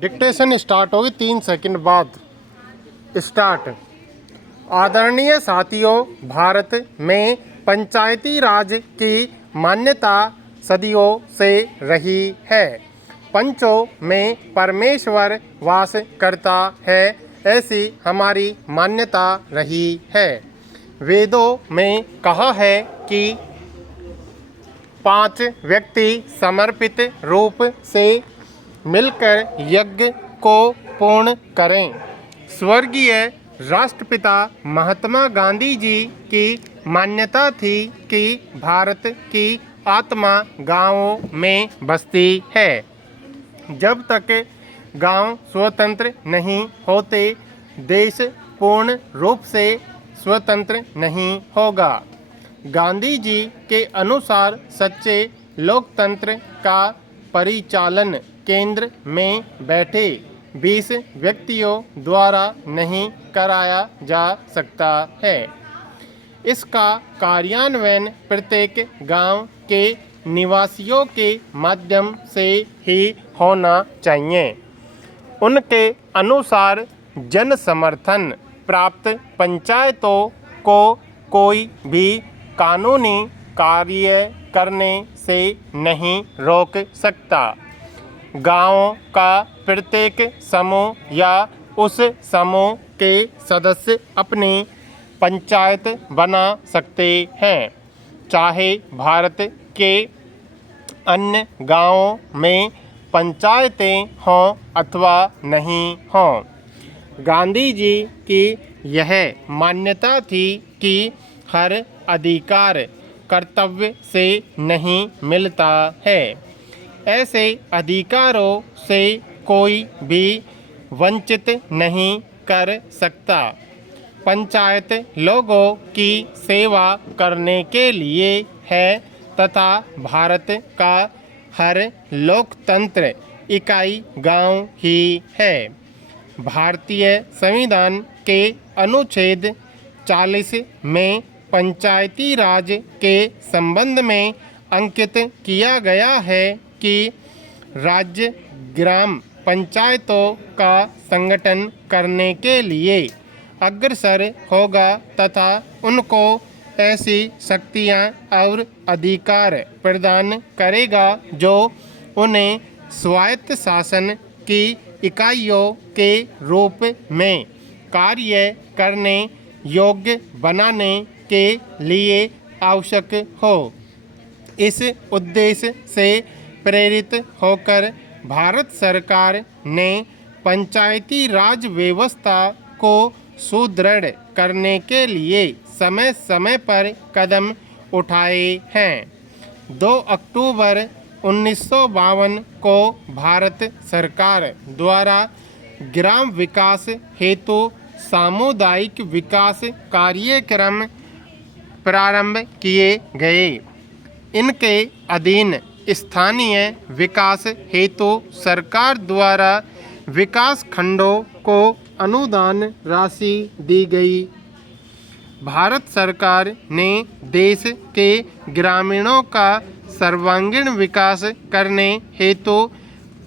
Dictation start होगी 3 second बाद। Start. आदरणीय साथियों, भारत में पंचायती राज की मान्यता सदियों से रही है। पंचों में परमेश्वर वास करता है, ऐसी हमारी मान्यता रही है। वेदों में कहा है कि 5 व्यक्ति समर्पित रूप से मिलकर यज्ञ को पूर्ण करें। स्वर्गीय राष्ट्रपिता महात्मा गांधी जी की मान्यता थी कि भारत की आत्मा गांवों में बसती है। जब तक गांव स्वतंत्र नहीं होते, देश पूर्ण रूप से स्वतंत्र नहीं होगा। गांधी जी के अनुसार सच्चे लोकतंत्र का परिचालन केंद्र में बैठे 20 व्यक्तियों द्वारा नहीं कराया जा सकता है। इसका कार्यान्वयन प्रत्येक गांव के निवासियों के माध्यम से ही होना चाहिए। उनके अनुसार जन समर्थन प्राप्त पंचायतों को कोई भी कानूनी कार्य करने से नहीं रोक सकता। गाँव का प्रत्येक समूह या उस समूह के सदस्य अपनी पंचायत बना सकते हैं, चाहे भारत के अन्य गाँवों में पंचायतें हों अथवा नहीं हों। गांधी जी की यह मान्यता थी कि हर अधिकार कर्तव्य से नहीं मिलता है। ऐसे अधिकारों से कोई भी वंचित नहीं कर सकता। पंचायत लोगों की सेवा करने के लिए है तथा भारत का हर लोकतंत्र इकाई गांव ही है। भारतीय संविधान के अनुच्छेद 40 में पंचायती राज के संबंध में अंकित किया गया है कि राज्य ग्राम पंचायतों का संगठन करने के लिए अग्रसर होगा तथा उनको ऐसी शक्तियां और अधिकार प्रदान करेगा जो उन्हें स्वायत्त शासन की इकाइयों के रूप में कार्य करने योग्य बनाने के लिए आवश्यक हो। इस उद्देश्य से प्रेरित होकर भारत सरकार ने पंचायती राज व्यवस्था को सुदृढ़ करने के लिए समय समय पर कदम उठाए हैं। 2 अक्टूबर 1952 को भारत सरकार द्वारा ग्राम विकास हेतु सामुदायिक विकास कार्यक्रम प्रारंभ किए गए। इनके अधीन स्थानीय विकास हेतु सरकार द्वारा विकास खंडों को अनुदान राशि दी गई। भारत सरकार ने देश के ग्रामीणों का सर्वांगीण विकास करने हेतु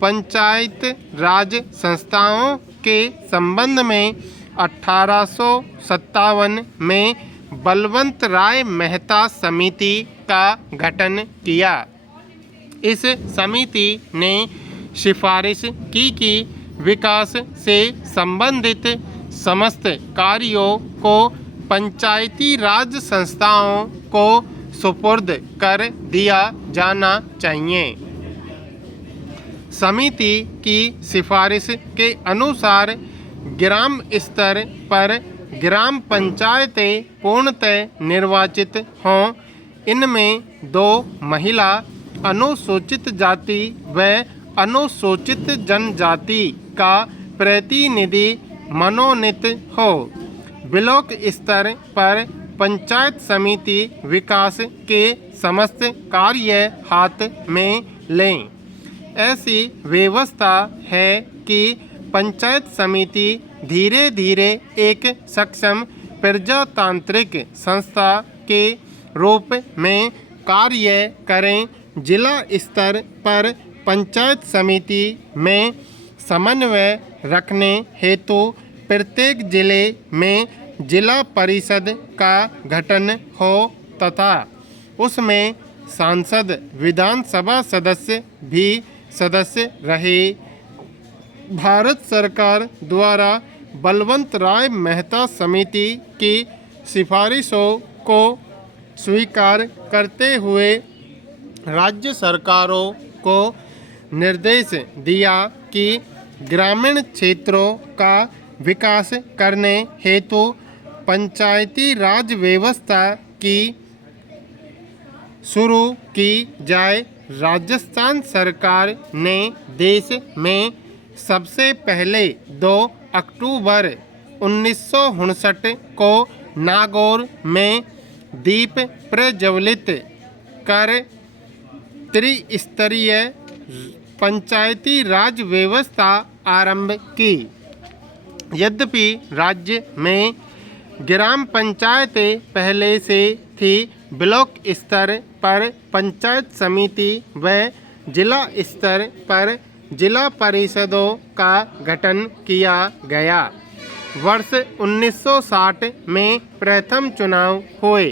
पंचायत राज संस्थाओं के संबंध में 1857 में बलवंत राय मेहता समिति का गठन किया। इस समिति ने सिफारिश की कि विकास से संबंधित समस्त कार्यों को पंचायती राज संस्थाओं को सुपुर्द कर दिया जाना चाहिए। समिति की सिफारिश के अनुसार ग्राम स्तर पर ग्राम पंचायतें पूर्णतः निर्वाचित हों। इनमें 2 महिला अनुसूचित जाति व अनुसूचित जनजाति का प्रतिनिधि मनोनीत हो। ब्लॉक स्तर पर पंचायत समिति विकास के समस्त कार्य हाथ में लें। ऐसी व्यवस्था है कि पंचायत समिति धीरे धीरे एक सक्षम प्रजातांत्रिक संस्था के रूप में कार्य करें। जिला स्तर पर पंचायत समिति में समन्वय रखने हेतु प्रत्येक जिले में जिला परिषद का गठन हो तथा उसमें सांसद विधानसभा सदस्य भी सदस्य रहे। भारत सरकार द्वारा बलवंत राय मेहता समिति की सिफारिशों को स्वीकार करते हुए राज्य सरकारों को निर्देश दिया कि ग्रामीण क्षेत्रों का विकास करने हेतु पंचायती राज व्यवस्था की शुरू की जाए। राजस्थान सरकार ने देश में सबसे पहले 2 अक्टूबर 1959 को नागौर में दीप प्रज्वलित कर त्रिस्तरीय पंचायती राज व्यवस्था आरंभ की। यद्यपि राज्य में ग्राम पंचायतें पहले से थी, ब्लॉक स्तर पर पंचायत समिति व जिला स्तर पर जिला परिषदों का गठन किया गया। वर्ष 1960 में प्रथम चुनाव हुए।